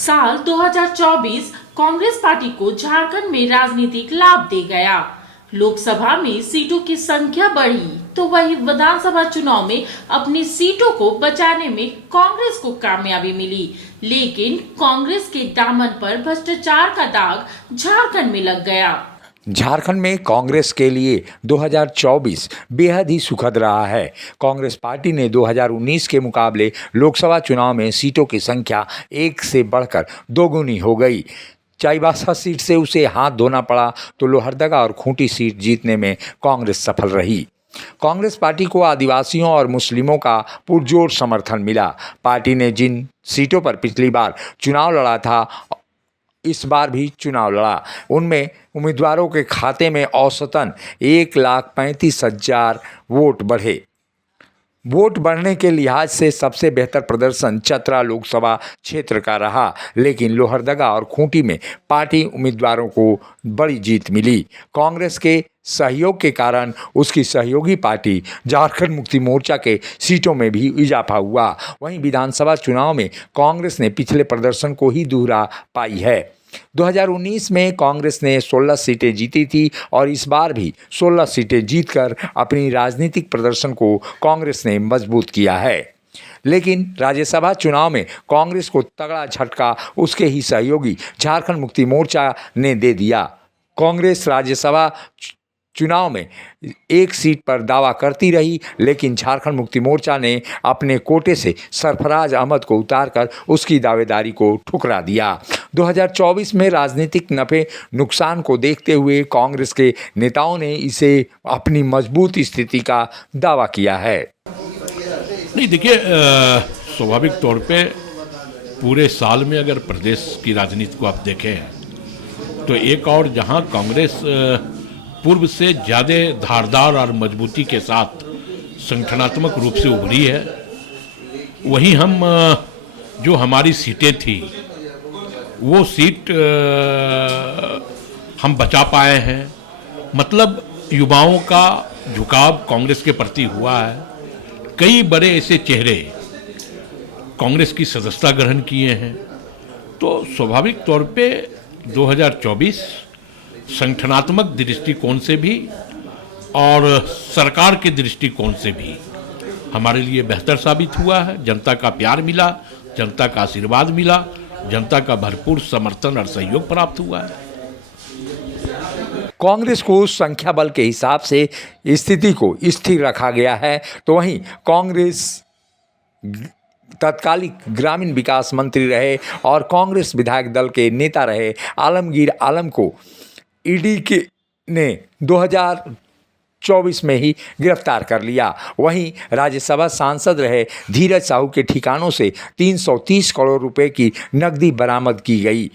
साल 2024 कांग्रेस पार्टी को झारखंड में राजनीतिक लाभ दे गया। लोकसभा में सीटों की संख्या बढ़ी तो वही विधानसभा चुनाव में अपनी सीटों को बचाने में कांग्रेस को कामयाबी मिली, लेकिन कांग्रेस के दामन पर भ्रष्टाचार का दाग झारखंड में लग गया। झारखंड में कांग्रेस के लिए 2024 बेहद ही सुखद रहा है। कांग्रेस पार्टी ने 2019 के मुकाबले लोकसभा चुनाव में सीटों की संख्या एक से बढ़कर दोगुनी हो गई। चाईबासा सीट से उसे हाथ धोना पड़ा तो लोहरदगा और खूंटी सीट जीतने में कांग्रेस सफल रही। कांग्रेस पार्टी को आदिवासियों और मुस्लिमों का पुरजोर समर्थन मिला। पार्टी ने जिन सीटों पर पिछली बार चुनाव लड़ा था, इस बार भी चुनाव लड़ा। उनमें उम्मीदवारों के खाते में औसतन 1,35,000 वोट बढ़े। वोट बढ़ने के लिहाज से सबसे बेहतर प्रदर्शन चतरा लोकसभा क्षेत्र का रहा, लेकिन लोहरदगा और खूंटी में पार्टी उम्मीदवारों को बड़ी जीत मिली। कांग्रेस के सहयोग के कारण उसकी सहयोगी पार्टी झारखंड मुक्ति मोर्चा के सीटों में भी इजाफा हुआ। वहीं विधानसभा चुनाव में कांग्रेस ने पिछले प्रदर्शन को ही दोहरा पाई है। 2019 में कांग्रेस ने 16 सीटें जीती थी और इस बार भी 16 सीटें जीतकर अपनी राजनीतिक प्रदर्शन को कांग्रेस ने मजबूत किया है। लेकिन राज्यसभा चुनाव में कांग्रेस को तगड़ा झटका उसके ही सहयोगी झारखंड मुक्ति मोर्चा ने दे दिया। कांग्रेस राज्यसभा चुनाव में एक सीट पर दावा करती रही, लेकिन झारखंड मुक्ति मोर्चा ने अपने कोटे से सरफराज अहमद को उतारकर उसकी दावेदारी को ठुकरा दिया। 2024 में राजनीतिक नफे नुकसान को देखते हुए कांग्रेस के नेताओं ने इसे अपनी मजबूत स्थिति का दावा किया है। नहीं, देखिए, स्वाभाविक तौर पे पूरे साल में अगर प्रदेश की राजनीति को आप देखें तो एक और जहां कांग्रेस पूर्व से ज़्यादा धारदार और मजबूती के साथ संगठनात्मक रूप से उभरी है, वहीं हम जो हमारी सीटें थी वो सीट हम बचा पाए हैं। मतलब युवाओं का झुकाव कांग्रेस के प्रति हुआ है। कई बड़े ऐसे चेहरे कांग्रेस की सदस्यता ग्रहण किए हैं। तो स्वाभाविक तौर पे 2024 संगठनात्मक दृष्टिकोण से भी और सरकार के दृष्टिकोण से भी हमारे लिए बेहतर साबित हुआ है। जनता का प्यार मिला, जनता का आशीर्वाद मिला, जनता का भरपूर समर्थन और सहयोग प्राप्त हुआ है। कांग्रेस को संख्या बल के हिसाब से स्थिति को स्थिर रखा गया है, तो वहीं कांग्रेस तत्कालिक ग्रामीण विकास मंत्री रहे और कांग्रेस विधायक दल के नेता रहे आलमगीर आलम को ईडी ने 2024 में ही गिरफ्तार कर लिया। वहीं राज्यसभा सांसद रहे धीरज साहू के ठिकानों से 330 करोड़ रुपए की नकदी बरामद की गई।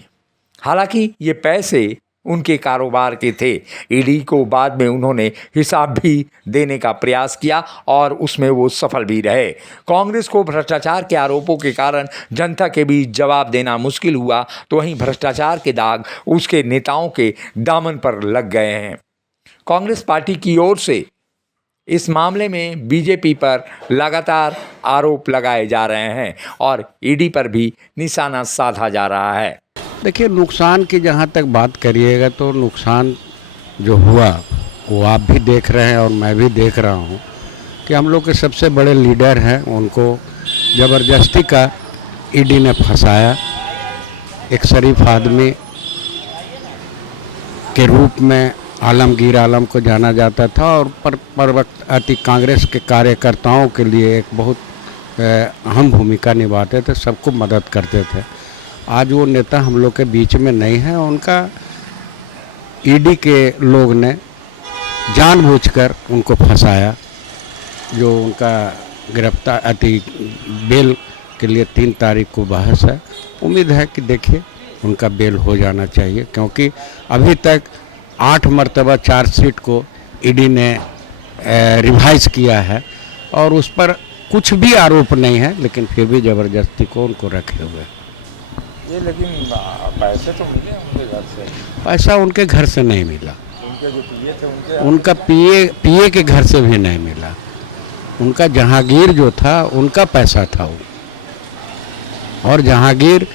हालांकि ये पैसे उनके कारोबार के थे। ईडी को बाद में उन्होंने हिसाब भी देने का प्रयास किया और उसमें वो सफल भी रहे। कांग्रेस को भ्रष्टाचार के आरोपों के कारण जनता के बीच जवाब देना मुश्किल हुआ, तो वहीं भ्रष्टाचार के दाग उसके नेताओं के दामन पर लग गए हैं। कांग्रेस पार्टी की ओर से इस मामले में बीजेपी पर लगातार आरोप लगाए जा रहे हैं और ईडी पर भी निशाना साधा जा रहा है। देखिए, नुकसान की जहाँ तक बात करिएगा तो नुकसान जो हुआ वो आप भी देख रहे हैं और मैं भी देख रहा हूँ कि हम लोग के सबसे बड़े लीडर हैं, उनको ज़बरदस्ती का ईडी ने फंसाया। एक शरीफ आदमी के रूप में आलमगीर आलम को जाना जाता था और पर वक्त अति कांग्रेस के कार्यकर्ताओं के लिए एक बहुत अहम भूमिका निभाते थे, सबको मदद करते थे। आज वो नेता हम लोग के बीच में नहीं है। उनका ईडी के लोग ने जानबूझकर उनको फंसाया। जो उनका गिरफ्तार अति बेल के लिए 3 तारीख को बहस है। उम्मीद है कि देखिए उनका बेल हो जाना चाहिए, क्योंकि अभी तक 8 मरतबा चार्जशीट को ईडी ने रिवाइज किया है और उस पर कुछ भी आरोप नहीं है, लेकिन फिर भी ज़बरदस्ती को उनको रखे हुए। ये लेकिन पैसे तो मिले उनके घर से? पैसा उनके घर से नहीं मिला। उनके जो पीए थे उनका पीए के घर से भी नहीं मिला। उनका जहांगीर जो था उनका पैसा था वो, और जहांगीर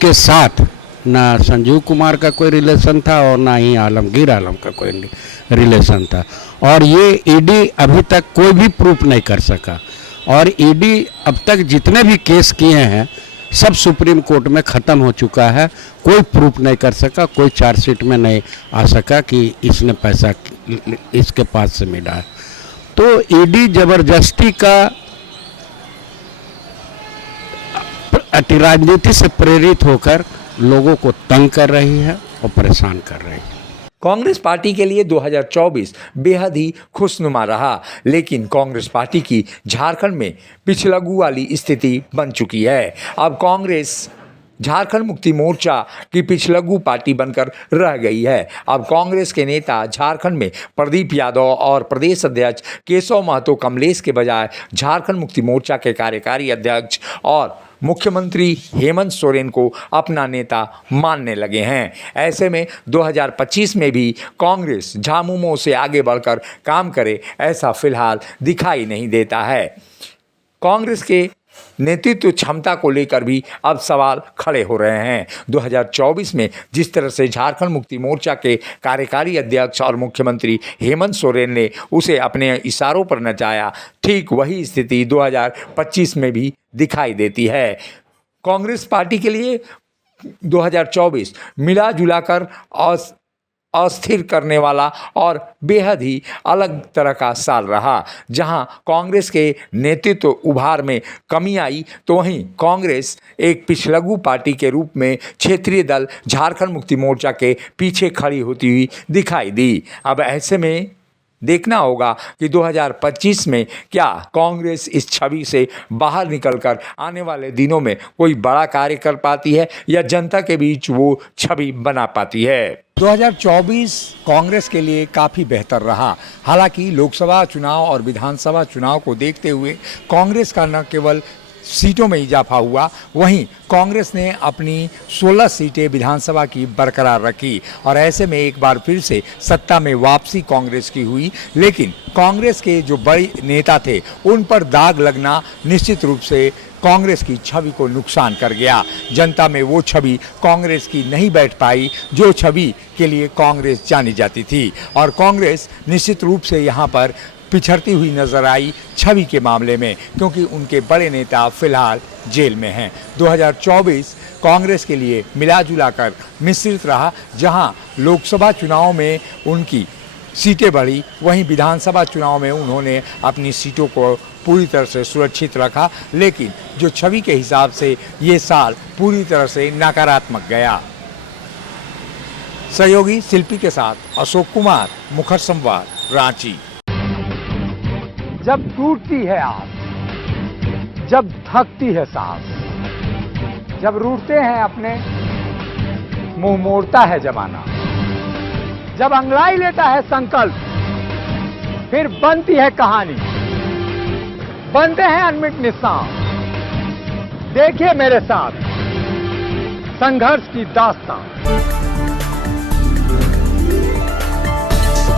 के साथ ना संजीव कुमार का कोई रिलेशन था और ना ही आलमगीर आलम का कोई रिलेशन था। और ये ईडी अभी तक कोई भी प्रूफ नहीं कर सका। और ईडी अब तक जितने भी केस किए हैं सब सुप्रीम कोर्ट में ख़त्म हो चुका है, कोई प्रूफ नहीं कर सका, कोई चार्जशीट में नहीं आ सका कि इसने पैसा इसके पास से मिला है। तो ईडी जबरदस्ती का राजनीति से प्रेरित होकर लोगों को तंग कर रही है और परेशान कर रही है। कांग्रेस पार्टी के लिए 2024 बेहद ही खुशनुमा रहा, लेकिन कांग्रेस पार्टी की झारखंड में पिछलग्गू वाली स्थिति बन चुकी है। अब कांग्रेस झारखंड मुक्ति मोर्चा की पिछलग्गू पार्टी बनकर रह गई है। अब कांग्रेस के नेता झारखंड में प्रदीप यादव और प्रदेश अध्यक्ष केशव महतो कमलेश के बजाय झारखंड मुक्ति मोर्चा के कार्यकारी अध्यक्ष और मुख्यमंत्री हेमंत सोरेन को अपना नेता मानने लगे हैं। ऐसे में 2025 में भी कांग्रेस झामुमो से आगे बढ़कर काम करे, ऐसा फिलहाल दिखाई नहीं देता है। कांग्रेस के नेतृत्व क्षमता को लेकर भी अब सवाल खड़े हो रहे हैं। 2024 में जिस तरह से झारखंड मुक्ति मोर्चा के कार्यकारी अध्यक्ष और मुख्यमंत्री हेमंत सोरेन ने उसे अपने इशारों पर नचाया, ठीक वही स्थिति 2025 में भी दिखाई देती है। कांग्रेस पार्टी के लिए 2024 मिला जुलाकर अस्थिर करने वाला और बेहद ही अलग तरह का साल रहा। जहां कांग्रेस के नेतृत्व उभार में कमी आई, तो वहीं कांग्रेस एक पिछलग्गू पार्टी के रूप में क्षेत्रीय दल झारखंड मुक्ति मोर्चा के पीछे खड़ी होती हुई दिखाई दी। अब ऐसे में देखना होगा कि 2025 में क्या कांग्रेस इस छवि से बाहर निकलकर आने वाले दिनों में कोई बड़ा कार्य कर पाती है या जनता के बीच वो छवि बना पाती है। 2024 कांग्रेस के लिए काफ़ी बेहतर रहा। हालांकि लोकसभा चुनाव और विधानसभा चुनाव को देखते हुए कांग्रेस का न केवल सीटों में इजाफा हुआ, वहीं कांग्रेस ने अपनी 16 सीटें विधानसभा की बरकरार रखी और ऐसे में एक बार फिर से सत्ता में वापसी कांग्रेस की हुई। लेकिन कांग्रेस के जो बड़े नेता थे उन पर दाग लगना निश्चित रूप से कांग्रेस की छवि को नुकसान कर गया। जनता में वो छवि कांग्रेस की नहीं बैठ पाई जो छवि के लिए कांग्रेस जानी जाती थी, और कांग्रेस निश्चित रूप से यहाँ पर पिछड़ती हुई नजर आई छवि के मामले में, क्योंकि उनके बड़े नेता फिलहाल जेल में हैं। 2024 कांग्रेस के लिए मिला जुला कर मिश्रित रहा। जहां लोकसभा चुनाव में उनकी सीटें बढ़ी, वहीं विधानसभा चुनाव में उन्होंने अपनी सीटों को पूरी तरह से सुरक्षित रखा। लेकिन जो छवि के हिसाब से ये साल पूरी तरह से नकारात्मक गया। सहयोगी शिल्पी के साथ अशोक कुमार, मुखर संवाद, रांची। जब टूटती है आस, जब थकती है सांस, जब रूठते हैं अपने, मुंह मोड़ता है जमाना, जब अंगड़ाई लेता है संकल्प, फिर बनती है कहानी, बनते हैं अनमिट निशान। देखिए मेरे साथ संघर्ष की दास्तान।